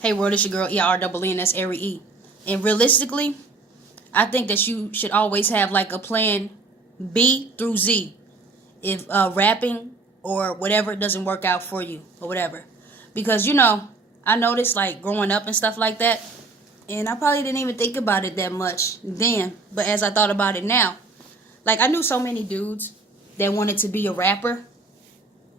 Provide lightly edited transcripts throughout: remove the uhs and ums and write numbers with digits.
Hey world, it's your girl EREE, and that's Ari E. And realistically, I think that you should always have like a plan B through Z if rapping or whatever doesn't work out for you or whatever. Because I noticed like growing up and stuff like that, and I probably didn't even think about it that much then. But as I thought about it now, like I knew so many dudes that wanted to be a rapper.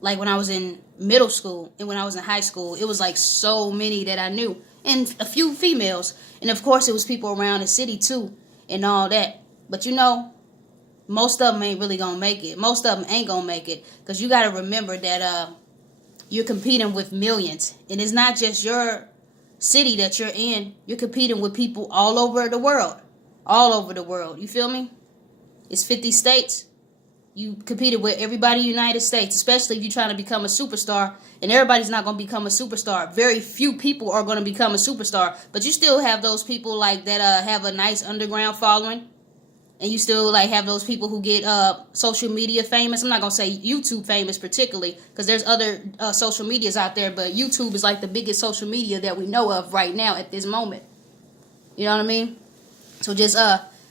Like when I was in middle school and when I was in high school, it was like so many that I knew, and a few females, and of course it was people around the city too, and all that. But most of them ain't really gonna make it. Most of them ain't gonna make it because you got to remember that you're competing with millions, and it's not just your city that you're in. You're competing with people all over the world, all over the world. You feel me? It's 50 states. You competed with everybody in the United States, especially if you're trying to become a superstar. And everybody's not going to become a superstar. Very few people are going to become a superstar. But you still have those people like that have a nice underground following. And you still like have those people who get social media famous. I'm not going to say YouTube famous particularly, because there's other social medias out there. But YouTube is like the biggest social media that we know of right now at this moment. You know what I mean? So just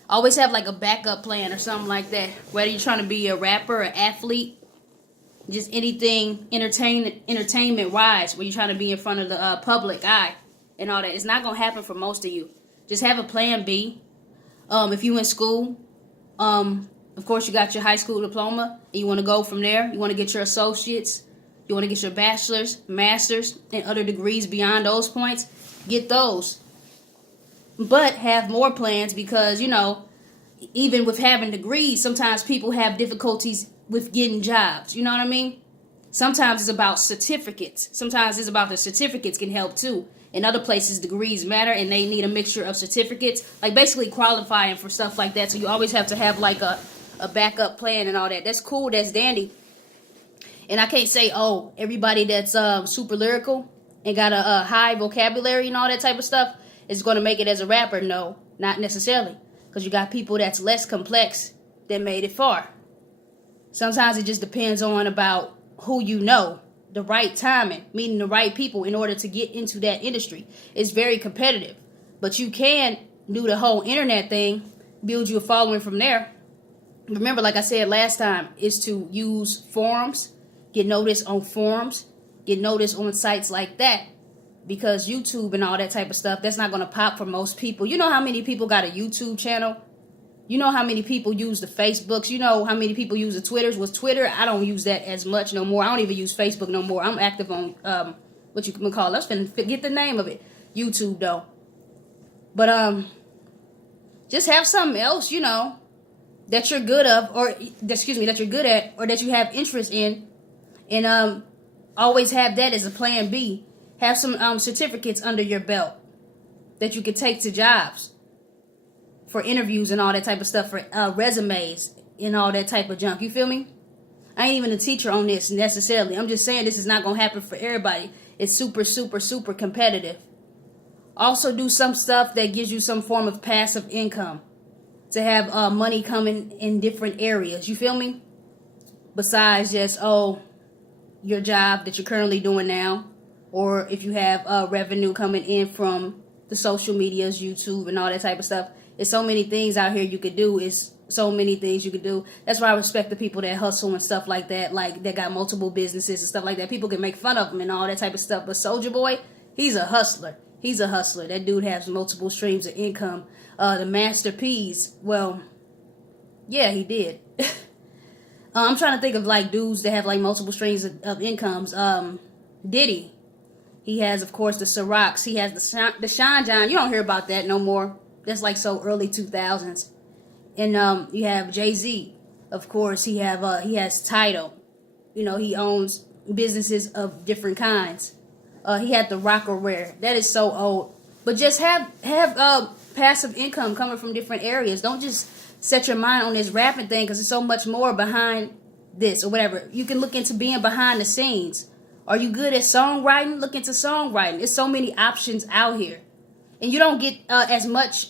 always have like a backup plan or something like that. Whether you're trying to be a rapper, an athlete, just anything entertainment wise, where you're trying to be in front of the public eye and all that. It's not gonna happen for most of you. Just have a plan B. If you in school, of course you got your high school diploma and you want to go from there. You want to get your associates. You want to get your bachelor's, master's, and other degrees beyond those points. Get those. But have more plans because, even with having degrees, sometimes people have difficulties with getting jobs. You know what I mean? Sometimes it's about certificates. Sometimes it's about the certificates can help too. In other places, degrees matter and they need a mixture of certificates. Like basically qualifying for stuff like that. So you always have to have like a backup plan and all that. That's cool. That's dandy. And I can't say, everybody that's super lyrical and got a high vocabulary and all that type of stuff is going to make it as a rapper. No, not necessarily. Because you got people that's less complex that made it far. Sometimes it just depends on about who you know, the right timing, meeting the right people in order to get into that industry. It's very competitive. But you can do the whole internet thing, build you a following from there. Remember, like I said last time, is to use forums, get noticed on forums, get noticed on sites like that. Because YouTube and all that type of stuff, that's not going to pop for most people. You know how many people got a YouTube channel? You know how many people use the Facebooks? You know how many people use the Twitters? Was Twitter? I don't use that as much no more. I don't even use Facebook no more. I'm active on, what you can call it. Let's forget the name of it. YouTube, though. But, just have something else, that you're good of, that you're good at, or that you have interest in. And, always have that as a plan B. Have some certificates under your belt that you can take to jobs for interviews and all that type of stuff, for resumes and all that type of junk. You feel me? I ain't even a teacher on this necessarily. I'm just saying this is not going to happen for everybody. It's super, super, super competitive. Also do some stuff that gives you some form of passive income to have money coming in different areas. You feel me? Besides just, your job that you're currently doing now. Or if you have revenue coming in from the social medias, YouTube, and all that type of stuff. It's so many things out here you could do. It's so many things you could do. That's why I respect the people that hustle and stuff like that. Like, that got multiple businesses and stuff like that. People can make fun of them and all that type of stuff. But Soulja Boy, he's a hustler. He's a hustler. That dude has multiple streams of income. The Master P's, well, yeah, he did. I'm trying to think of, like, dudes that have, like, multiple streams of incomes. Diddy. He has, of course, the Cirocs. He has the Sean John. You don't hear about that no more. That's like so early 2000s. And you have Jay-Z. Of course, he has Tidal. He owns businesses of different kinds. He had the Rockerware. That is so old. But just have passive income coming from different areas. Don't just set your mind on this rapping thing because there's so much more behind this or whatever. You can look into being behind the scenes. Are you good at songwriting? Look into songwriting. There's so many options out here. And you don't get as much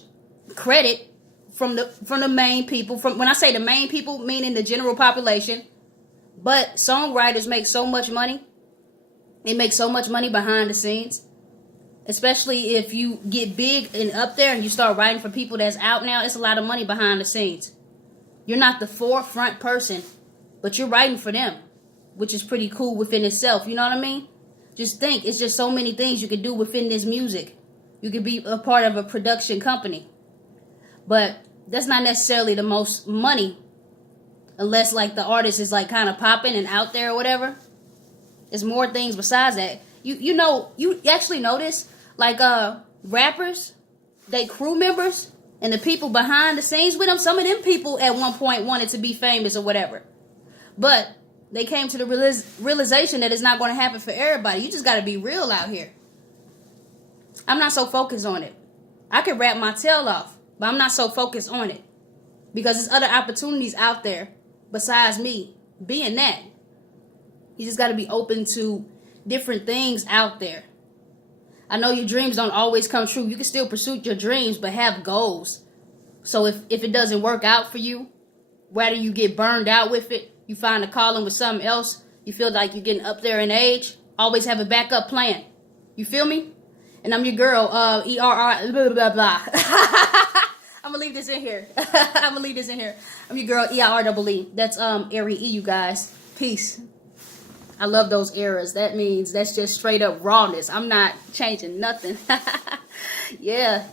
credit from the main people. When I say the main people, meaning the general population. But songwriters make so much money. They make so much money behind the scenes. Especially if you get big and up there and you start writing for people that's out now, it's a lot of money behind the scenes. You're not the forefront person, but you're writing for them, which is pretty cool within itself. You know what I mean? Just think, it's just so many things you can do within this music. You could be a part of a production company. But that's not necessarily the most money, unless like the artist is like kind of popping and out there or whatever. There's more things besides that. You actually notice like rappers, they crew members and the people behind the scenes with them, some of them people at one point wanted to be famous or whatever. But they came to the realization that it's not going to happen for everybody. You just got to be real out here. I'm not so focused on it. I could rap my tail off, but I'm not so focused on it. Because there's other opportunities out there besides me being that. You just got to be open to different things out there. I know your dreams don't always come true. You can still pursue your dreams, but have goals. So if it doesn't work out for you, whether you get burned out with it, you find a calling with something else, you feel like you're getting up there in age, always have a backup plan. You feel me? And I'm your girl, ERR, blah, blah, blah. I'm going to leave this in here. I'm your girl, ERREE. That's Ari E, you guys. Peace. I love those eras. That means that's just straight up rawness. I'm not changing nothing. Yeah.